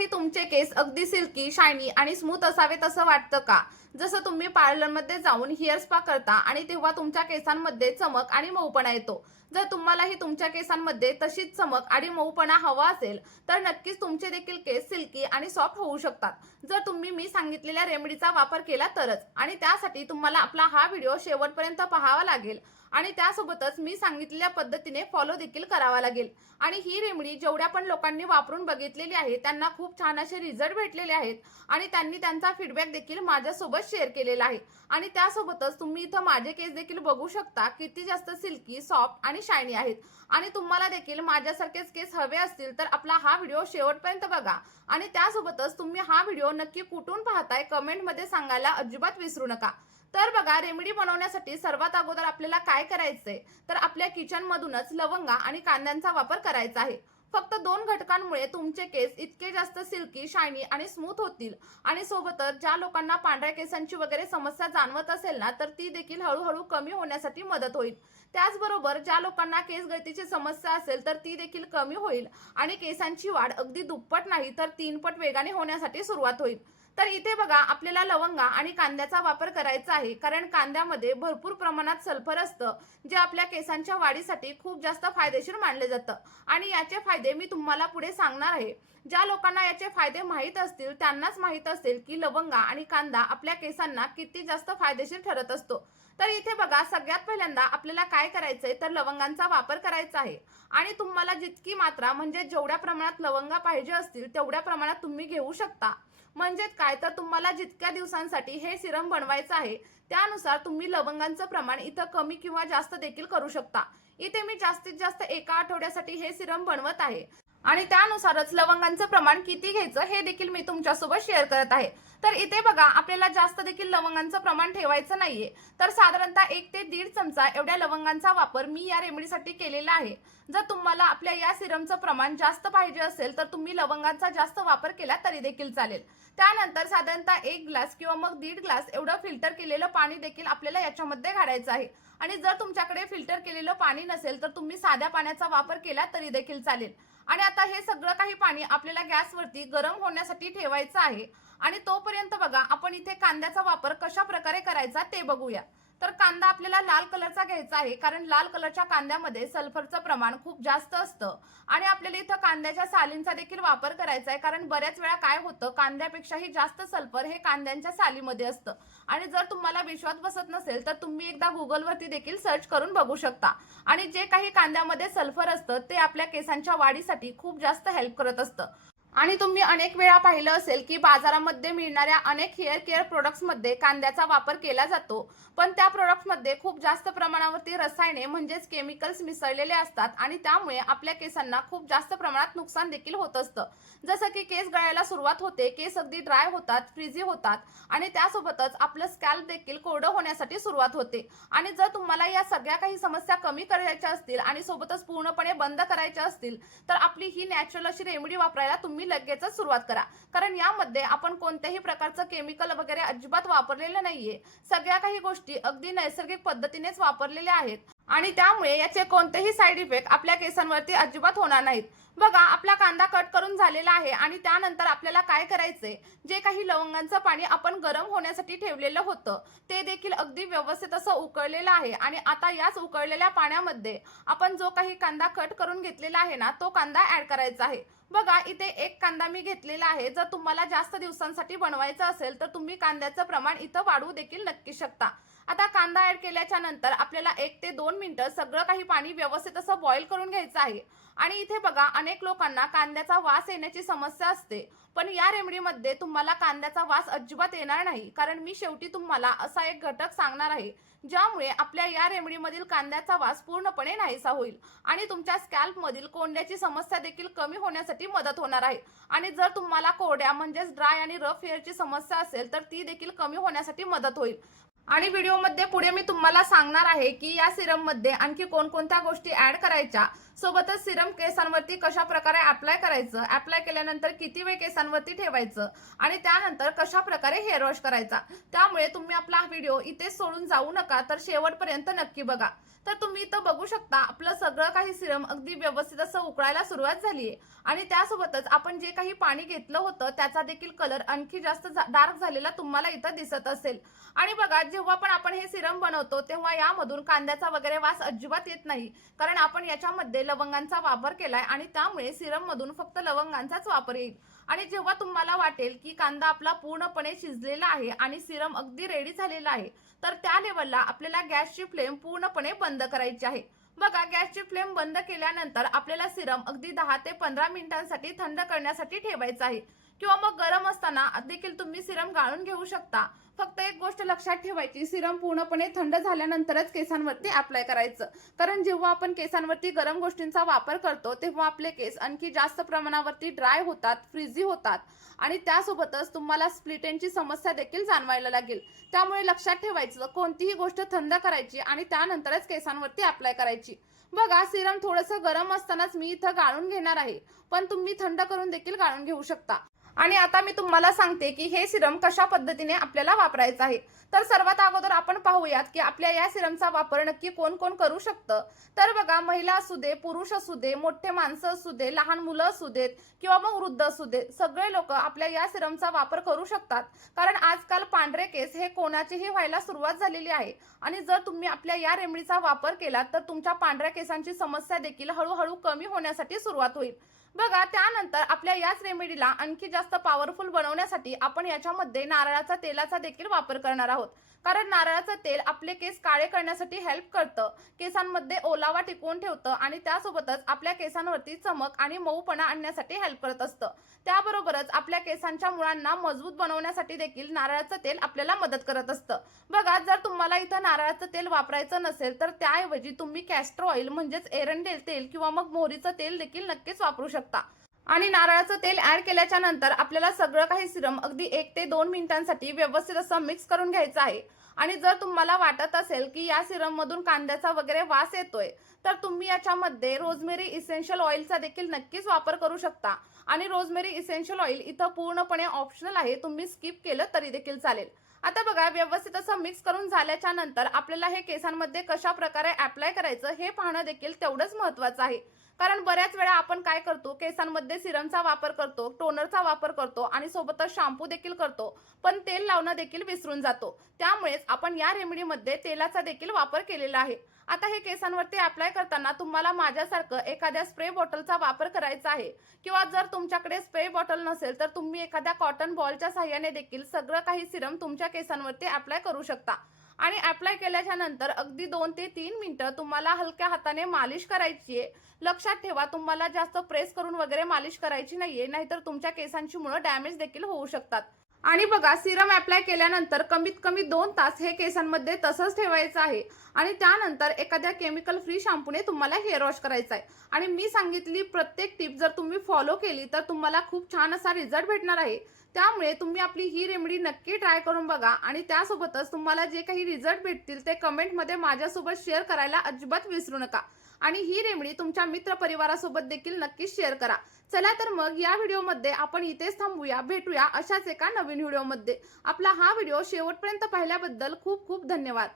तुम्हालाही तुमचे केस अगदी सिल्की, शायनी आणि स्मूथ असावेत असं वाटतं का? जसं तुम्ही पार्लरमध्ये जाऊन हेअर स्पा करता आणि तेव्हा तुमच्या केसांमध्ये चमक आणि मऊपणा येतो. जर तुम्हालाही तुमच्या केसांमध्ये तशीच चमक आणि मऊपणा हवा असेल, तर नक्कीच तुमचे देखील केस सिल्की आणि सॉफ्ट होऊ शकतात. जर तुम्ही मी सांगितलेल्या रेमेडीचा वापर केला तरच. आणि त्यासाठी तुम्हाला आपला हा व्हिडिओ शेवटपर्यंत पाहावा लागेल आणि त्यासोबतच मी सांगितलेल्या पद्धतीने फॉलो देखील करावा लागेल. आणि ही रेमेडी जेवढ्या पण लोकांनी वापरून बघितलेली आहे त्यांना खूप छान असे रिझल्ट भेटलेले आहेत आणि त्यांनी त्यांचा फीडबॅक देखील माझ्यासोबत शेअर केलेला आहे. आणि त्यासोबतच तुम्ही इथं माझे केस देखील बघू शकता किती जास्त सिल्की, सॉफ्ट आणि शायनी आहेत. आणि तुम्हाला देखील माझ्यासारखेच केस हवे असतील तर आपला हा व्हिडिओ शेवटपर्यंत बघा. आणि त्यासोबतच तुम्ही हा व्हिडिओ नक्की कुठून पाहताय कमेंटमध्ये सांगायला अजिबात विसरू नका. तर बघा, रेमेडी बनवण्यासाठी सर्वात अगोदर आपल्याला काय करायचंय तर आपल्या किचन मधूनच लवंगा आणि कांद्यांचा वापर करायचा आहे. फक्त 2 घटकांमुळे तुमचे केस इतके जास्त सिल्की, शायनी आणि स्मूथ होतील. आणि सोबतच ज्या लोकांना पांढऱ्या केसांची वगैरे समस्या जाणवत असेल ना तर ती देखील हळूहळू कमी होण्यासाठी मदत होईल. त्याचबरोबर ज्या लोकांना केस गळतीची समस्या असेल तर ती देखील कमी होईल आणि केसांची वाढ अगदी दुप्पट नाही तर 3 पट वेगाने होण्यासाठी सुरुवात होईल. तर इथे बघा, आपल्याला लवंगा आणि कांद्याचा वापर करायचा आहे कारण कांद्यामध्ये भरपूर प्रमाणात सल्फर असतं जे आपल्या केसांच्या वाढीसाठी खूप जास्त फायदेशीर मानले जातं. आणि याचे फायदे मी तुम्हाला पुढे सांगणार आहे. ज्या लोकांना याचे फायदे माहीत असतील त्यांनाच माहीत असेल की लवंगा आणि कांदा आपल्या केसांना किती जास्त फायदेशीर ठरत असतो. तर इथे बघा, सगळ्यात पहिल्यांदा आपल्याला काय करायचंय तर लवंगांचा वापर करायचा आहे. आणि तुम्हाला जितकी मात्रा म्हणजे जेवढ्या प्रमाणात लवंगा पाहिजे असतील तेवढ्या प्रमाणात तुम्ही घेऊ शकता. म्हणजेच काय तर तुम्हाला जितक्या दिवसांसाठी हे सिरम बनवायचं आहे त्यानुसार तुम्ही लवंगांचं प्रमाण इथं कमी किंवा जास्त देखील करू शकता. इथे मी जास्तीत जास्त एका आठवड्यासाठी हे सिरम बनवत आहे आणि त्यानुसारच लवंगांचं प्रमाण किती घ्यायचं हे देखील मी तुमच्यासोबत शेअर करत आहे. तर इथे बघा, आपल्याला जास्त देखील लवंगांचं प्रमाण ठेवायचं नाहीये. तर साधारणतः 1 ते 1.5 चमचा एवढ्या लवंगांचा वापर मी या रेमेडीसाठी केलेला आहे. जर तुम्हाला आपल्या या सिरमचं प्रमाण जास्त पाहिजे असेल तर तुम्ही लवंगांचा जास्त वापर केला तरी देखील चालेल. त्यानंतर साधारणतः 1 ग्लास किंवा मग 1.5 ग्लास एवढं फिल्टर केलेलं पाणी देखील आपल्याला याच्यामध्ये घालायचं आहे. आणि जर तुमच्याकडे फिल्टर केलेलं पाणी नसेल तर तुम्ही साध्या पाण्याचा वापर केला तरी देखील चालेल. आणि आता हे सगळं काही पाणी आपल्याला गॅसवरती गरम होण्यासाठी ठेवायचं आहे. आणि तोपर्यंत बघा, आपण इथे कांद्याचा वापर कशा प्रकारे करायचा ते बघूया. तर कांदा आपल्याला लाल कलरचा घ्यायचा आहे कारण लाल कलरच्या कांद्यामध्ये सल्फरचं प्रमाण खूप जास्त असतं. आणि आपल्याला इथं कांद्याच्या सालींचा देखील वापर करायचा आहे कारण बऱ्याच वेळा काय होतं, कांद्यापेक्षाही जास्त सल्फर हे कांद्यांच्या सालीमध्ये असतं. आणि जर तुम्हाला विश्वास बसत नसेल तर तुम्ही एकदा गुगलवरती देखील सर्च करून बघू शकता. आणि जे काही कांद्यामध्ये सल्फर असतं ते आपल्या केसांच्या वाढीसाठी खूप जास्त हेल्प करत असतं. आणि तुम्ही अनेक वेळा पाहिलं असेल की बाजारामध्ये मिळणाऱ्या अनेक हेअर केअर प्रोडक्ट्समध्ये कांद्याचा वापर केला जातो. पण त्या प्रोडक्ट्समध्ये खूप जास्त प्रमाणावरती रसायने म्हणजेच केमिकल्स मिसळलेले असतात आणि त्यामुळे आपल्या केसांना खूप जास्त प्रमाणात नुकसान देखील होत असतं. जसं की केस गळायला सुरुवात होते, केस अगदी ड्राय होतात, फ्रिझी होतात आणि त्यासोबतच आपलं स्कॅल्प देखील कोरडं होण्यासाठी सुरुवात होते. आणि जर तुम्हाला या सगळ्या काही समस्या कमी करायच्या असतील आणि सोबतच पूर्णपणे बंद करायच्या असतील तर आपली ही नॅचरल अशी रेमेडी वापरायला तुम्ही लगेचच सुरुवात करा. कारण यामध्ये आपण कोणत्याही प्रकारचं केमिकल वगैरे अजिबात वापरलेलं नाहीये. सगळ्या काही गोष्टी अगदी नैसर्गिक पद्धतीनेच वापरलेल्या आहेत आणि त्यामुळे याचे कोणतेही साईड इफेक्ट आपल्या केसांवरती अजिबात होणार नाहीत. बघा, आपला कांदा कट करून झालेला आहे आणि त्यानंतर आपल्याला काय करायचंय, जे काही लवंगांचं पाणी आपण गरम होण्यासाठी ठेवलेलं होतं ते देखील अगदी व्यवस्थित असं उकळलेलं आहे. आणि आता याच उकळलेल्या पाण्यामध्ये आपण जो काही कांदा कट करून घेतलेला आहे ना तो कांदा ऍड करायचा आहे. बघा, इथे 1 कांदा मी घेतलेला आहे. जर तुम्हाला जास्त दिवसांसाठी बनवायचं असेल तर तुम्ही कांद्याचं प्रमाण इथं वाढवू देखील नक्की शकता. आता कांदा ऍड केल्याच्या नंतर आपल्याला 1 ते 2 मिनिटं सगळं काही पाणी व्यवस्थित असं बॉईल करून घ्यायचं आहे. आणि इथे बघा, अनेक लोकांना कांद्याचा वास येण्याची समस्या असते. पण या रेमेडीमध्ये तुम्हाला कांद्याचा वास अजिबात येणार नाही कारण मी शेवटी तुम्हाला असा एक घटक सांगणार आहे ज्यामुळे आपल्या या रेमेडीमधील कांद्याचा वास पूर्णपणे नाहीसा होईल आणि तुमच्या स्कॅल्पमधील कोंड्याची समस्या देखील कमी होण्यासाठी मदत होणार आहे. आणि जर तुम्हाला कोरड्या म्हणजेच ड्राय आणि रफ हेअरची समस्या असेल तर ती देखील कमी होण्यासाठी मदत होईल. आणि व्हिडिओमध्ये पुढे मी तुम्हाला सांगणार आहे की या सिरममध्ये आणखी कोणकोणत्या गोष्टी ऍड करायच्या, सोबतच सिरम केसांवरती कशा प्रकारे अप्लाय करायचं, अप्लाय केल्यानंतर किती वेळ केसांवरती ठेवायचं आणि त्यानंतर कशा प्रकारे हेअर वॉश करायचा. त्यामुळे तुम्ही आपला व्हिडिओ इथे सोडून जाऊ नका तर शेवटपर्यंत नक्की बघा. तर तुम्ही इथं बघू शकता आपलं सगळं काही सिरम अगदी व्यवस्थित असं उकळायला सुरुवात झाली आहे आणि त्यासोबतच आपण जे काही पाणी घेतलं होतं त्याचा देखील कलर आणखी जास्त डार्क झालेला तुम्हाला इथं दिसत असेल। आणि बघा जेव्हा पण आपण हे सिरम बनवतो तेव्हा यामधून कांद्याचा वगैरे वास अजिबात येत नाही, कारण आपण याच्यामध्ये लवंगांचा वापर केलाय आणि त्यामुळे सिरम मधून फक्त लवंगांचाच वापर येईल। आणि जेव्हा तुम्हाला वाटेल की कांदा आपला पूर्णपणे शिजलेला आहे आणि सिरम अगदी रेडी झालेला आहे, तर त्या लेवलला आपल्याला गॅसची फ्लेम पूर्णपणे बंद करायची आहे। बघा गॅसची फ्लेम बंद केल्यानंतर आपल्याला सिरम अगदी 10 ते 15 मिनिटांसाठी थंड करण्यासाठी ठेवायचं आहे, किंवा मग गरम असताना देखील तुम्ही सिरम गाळून घेऊ शकता। फक्त एक गोष्ट लक्षात ठेवायची, सिरम पूर्णपणे थंड झाल्यानंतरच केसांवरती अप्लाय करायचं, कारण जेव्हा आपण केसांवरती गरम गोष्टींचा वापर करतो तेव्हा आपले केस आणखी जास्त प्रमाणावरती ड्राय होतात, फ्रीझी होतात आणि त्यासोबतच तुम्हाला स्प्लिट एंडची समस्या देखील जाणवायला लागेल। त्यामुळे लक्षात ठेवायचं, कोणतीही गोष्ट थंड करायची आणि त्यानंतरच केसांवरती अप्लाय करायची। बघा सिरम थोडंसं गरम असतानाच मी इथं गाळून घेणार आहे, पण तुम्ही थंड करून देखील गाळून घेऊ शकता। आणि आता मी तुम्हाला सांगते की हे सिरम कशा पद्धतीने आपल्याला वापरायचं आहे। तर सर्वात अगोदर आपण पाहूयात की आपल्या या सिरमचा वापर नक्की कोण कोण करू शकतं। तर बघा महिला असू दे, पुरुष असू दे, मोठे माणसं असू दे, लहान मुलं असू देत किंवा मग वृद्ध असू दे, सगळे लोक आपल्या या सिरमचा वापर करू शकतात, कारण आजकाल पांढरे केस हे कोणाचेही व्हायला सुरुवात झालेली आहे आणि जर तुम्ही आपल्या या रेमेडीचा वापर केला तर तुमच्या पांढऱ्या केसांची समस्या देखील हळूहळू कमी होण्यासाठी सुरुवात होईल। बघा त्यानंतर आपल्या याच रेमेडीला आणखी जास्त पॉवरफुल बनवण्यासाठी आपण याच्यामध्ये नारळाचा तेलाचा देखील वापर करणार आहोत, कारण नारळाचं तेल आपले केस काळे करण्यासाठी हेल्प करतं, केसांमध्ये ओलावा टिकवून ठेवतं आणि त्यासोबतच आपल्या केसांवरती चमक आणि मऊपणा आणण्यासाठी हेल्प करत असतं। त्याबरोबरच आपल्या केसांच्या मुळांना मजबूत बनवण्यासाठी देखील नारळाचं तेल आपल्याला मदत करत असतं। बघा जर तुम्हाला इथं नारळाचं तेल वापरायचं नसेल तर त्याऐवजी तुम्ही कॅस्टर ऑइल म्हणजेच एरंडेल तेल किंवा मग मोहरीचं तेल देखील नक्कीच वापरू शकता। आणि नारळाचं तेल ऍड केल्याच्या नंतर आपल्याला सगळं काही सिरम अगदी 1 ते 2 मिनिटांसाठी व्यवस्थित असं मिक्स करून घ्यायचं आहे। आणि जर तुम्हाला वाटत असेल की या सिरम मधून कांद्याचा वगैरे वास येतोय, तर तुम्ही याच्यामध्ये रोजमेरी इसेन्शियल ऑइलचा देखील नक्कीच वापर करू शकता। आणि रोजमेरी इसेन्शियल ऑइल इथं पूर्णपणे ऑप्शनल आहे, तुम्ही स्किप केलं तरी देखील चालेल। आता बघा व्यवस्थित असं मिक्स करून झाल्याच्या नंतर आपल्याला हे केसांमध्ये कशा प्रकारे अप्लाय करायचं हे पाहणं देखील तेवढंच महत्त्वाचं आहे, कारण बऱ्याच वेळा आपण काय करतो, केसांमध्ये सिरमचा वापर करतो, टोनरचा वापर करतो आणि सोबतच शॅम्पू देखील करतो, पण तेल लावणं देखील विसरून जातो। त्यामुळेच आपण या रेमेडीमध्ये तेलाचा देखील वापर केलेला आहे। आता हे केसांवरती अप्लाय करताना तुम्हाला माझ्यासारखं एखाद्या स्प्रे बॉटलचा वापर करायचा आहे, किंवा जर तुमच्याकडे स्प्रे बॉटल नसेल तर तुम्ही एखाद्या कॉटन बॉलच्या साहाय्याने देखील सगळं काही सिरम तुमच्या केसांवरती अप्लाय करू शकता। आणि अप्लाय केल्याच्या नंतर अगदी 2 ते 3 मिनिटं तुम्हाला हलक्या हाताने मालिश करायची आहे। लक्षात ठेवा, तुम्हाला जास्त प्रेस करून वगैरे मालिश करायची नाहीये, नाहीतर तुमच्या केसांची मुळं डॅमेज देखील होऊ शकतात। आणि बघा सिरम अप्लाय केल्यानंतर कमीत कमी 2 तास हे केसांमध्ये तसंच ठेवायचं आहे आणि त्यानंतर एखाद्या केमिकल फ्री शॅम्पूने तुम्हाला हेअर वॉश करायचा आहे। आणि मी सांगितली प्रत्येक टिप जर तुम्ही फॉलो केली तर तुम्हाला खूप छान असा रिझल्ट भेटणार आहे। त्यामुळे तुम्ही आपली ही रेमेडी नक्की ट्राय करून बघा आणि त्यासोबतच तुम्हाला जे काही रिझल्ट भेटतील ते कमेंटमध्ये माझ्यासोबत शेअर करायला अजिबात विसरू नका। आणि ही रेमेडी तुमच्या मित्र परिवारासोबत देखील नक्कीच शेअर करा। चला तर मग या व्हिडिओमध्ये आपण इथेच थांबूया, भेटूया अशाच एका नवीन व्हिडिओमध्ये। आपला हा व्हिडिओ शेवटपर्यंत पाहिल्याबद्दल खूप खूप धन्यवाद।